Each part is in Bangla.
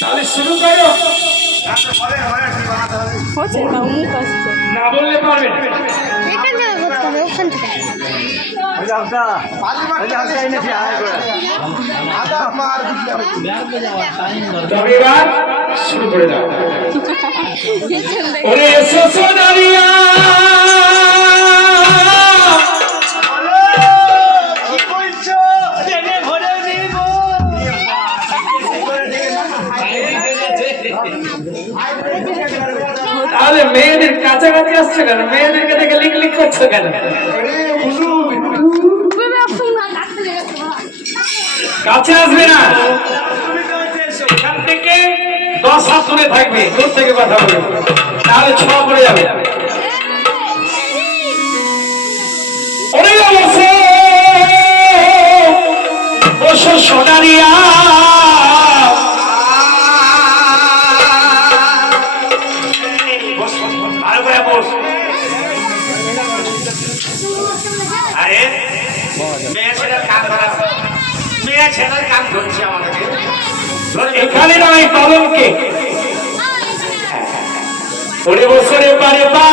তাহলে শুরু করো। হয় হচ্ছে না মুখ আসছে। না বললে পারবে এখান থেকে করতে হবে ওখান থেকে শুরু করে দাও। কাছাকাছি আসছো কেন? মেয়েদেরকে দেখে লিক লিক করছ কেন? কাছে আসবে না। থেকে দশ হাত দূরে থাকবে দূর থেকে কথা বলবে। তাহলে ছ পড়ে যাবে। বসো বসো সোনারিয়া। ভালো করে বস। আরে মেয়ে ছেলের কান ধরা মেয়ে ছেলের কান ধরছে আমাদেরকে। এখানে নয় কলমকে ওরে বছরে পারে পা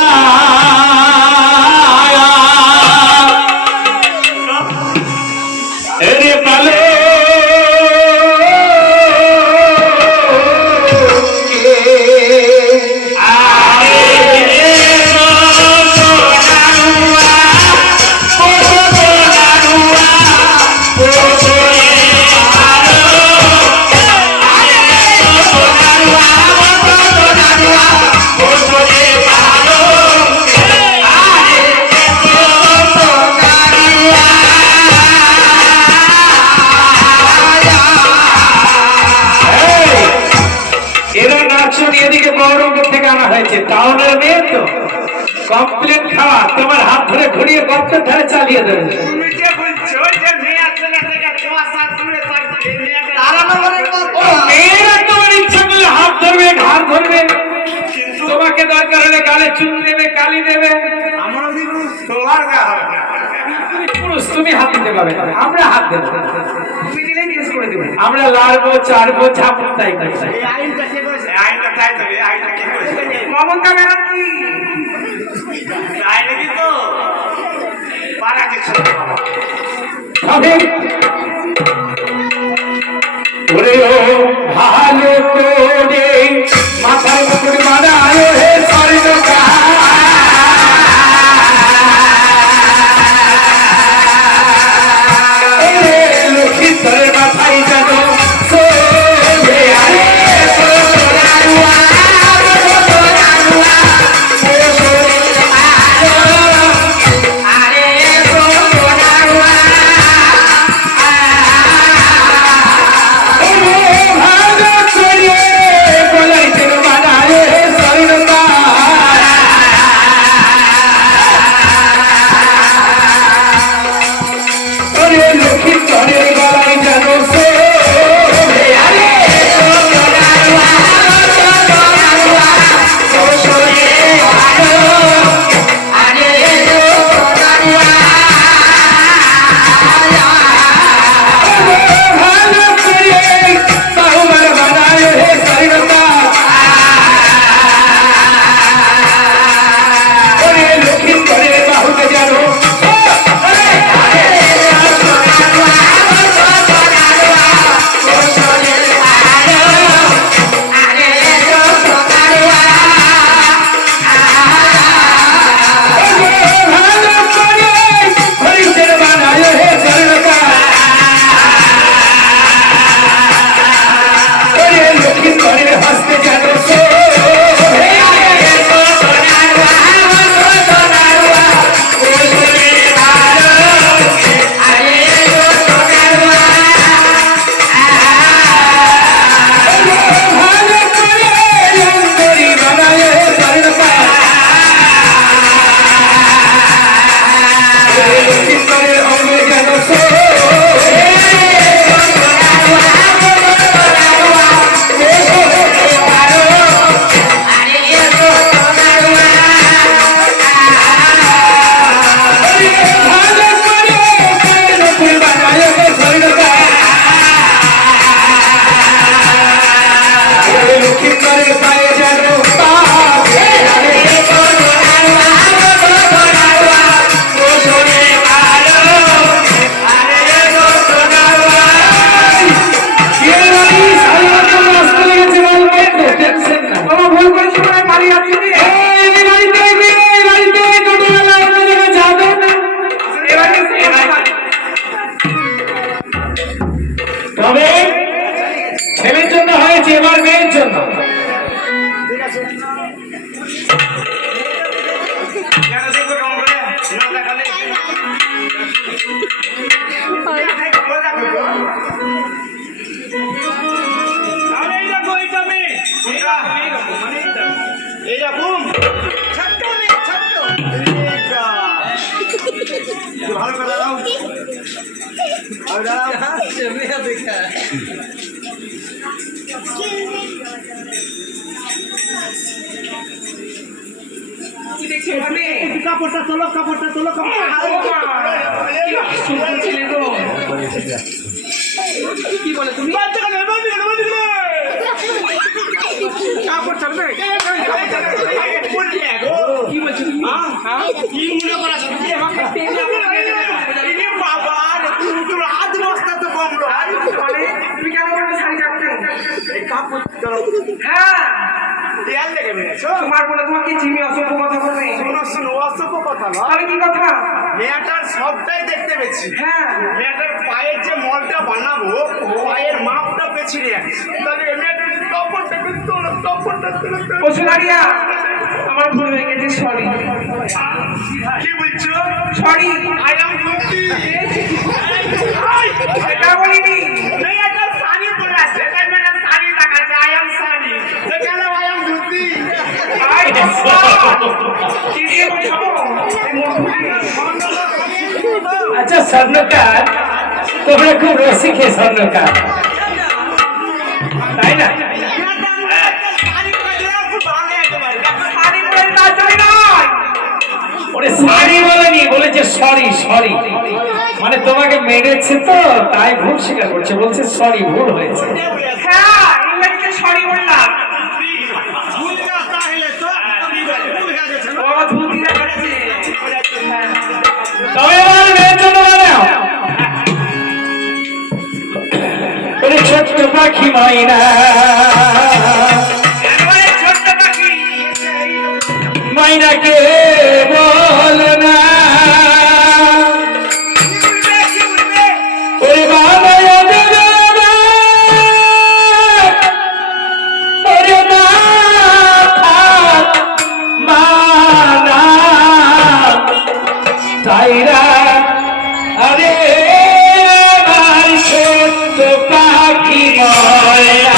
মেয়েরা তোমার ইচ্ছা করলে হাত ধরবে ঘাড় ধরবে। কিন্তু তোমাকে দরকার হলে গালে চুন দেবে কালি দেবে। আমরা দিব তোমার গা। হবে না। তুমি পুরুষ তুমি হাত দিতে পারবে। আমরা হাত দেবো। তুমি দিলেই কেস করে দেবে? আমরা লাড়বো চাড়বো ঝাপড় তাই মমতা ব্যানার্জি। তাই নাকি তো? পারা গেছে ওরে ও ভালো করে মাথায় দিচ্ছি এবার মেয়ের জন্য? এইরকম ছোট্ট মেয়ে ছোট্ট ভালো করে দাঁড়াও। দাঁড়াও দেখা। কি সুন্দর ছেলে গো কি বলে তুমি কাপড় ছাড়বে কি বলছো তুমি? কি মনে করা কি আমাকে টেনে আমাকে টেনে এ বাবা রে, তুই তোর হাত বস্তা তো কম লো। মানে তুমি কেন বলবে শাড়ি চাপতে এই কাপড় তোলো। হ্যাঁ? তোমার বলে তোমাকে জিমি অসভ্য কথা বলবে শোনো, শোনো, অসভ্য কথা নয়। তাহলে কি কথা মেয়েটার সবটাই দেখতে পেয়েছি হ্যাঁ মেয়েটার পায়ের যে মলটা বানাবো পায়ের মাপটা পেছিয়ে তাহলে এই মেয়েটার তোলো। আমার ভুল হয়ে গেছে সরি কি বলছো সরি আই এম গুড্ডি এটা বলিনি মেয়েটা শাড়ি পরে আছে তাই মেয়েটা শাড়ি লাগাচ্ছে আই এম শাড়ি সেখানে আই এম গুড্ডি আই কি দিয়ে বোঝাবো এই মধুকে। আচ্ছা স্বর্ণকার, তোমরা খুব রসিকে স্বর্ণকার। তাই না? বলেছে সরি সরি মানে তোমাকে মেরেছে তো, তাই ভুল স্বীকার করছে, বলছে সরি ভুল হয়েছে। হ্যাঁ সরি বললাম। ছোট্ট পাখি মাইনা মাইনাকে বল রে বলা?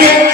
Yeah.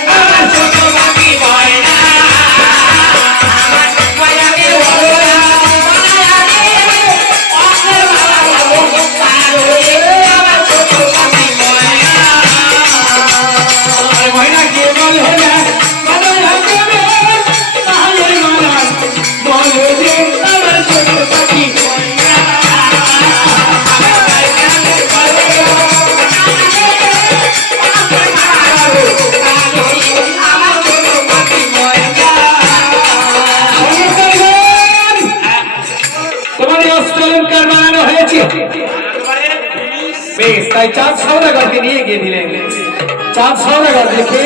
চাঁদ সৌদাগরকে নিয়ে গিয়ে দিলেন। চাঁদ সৌদাগর দেখে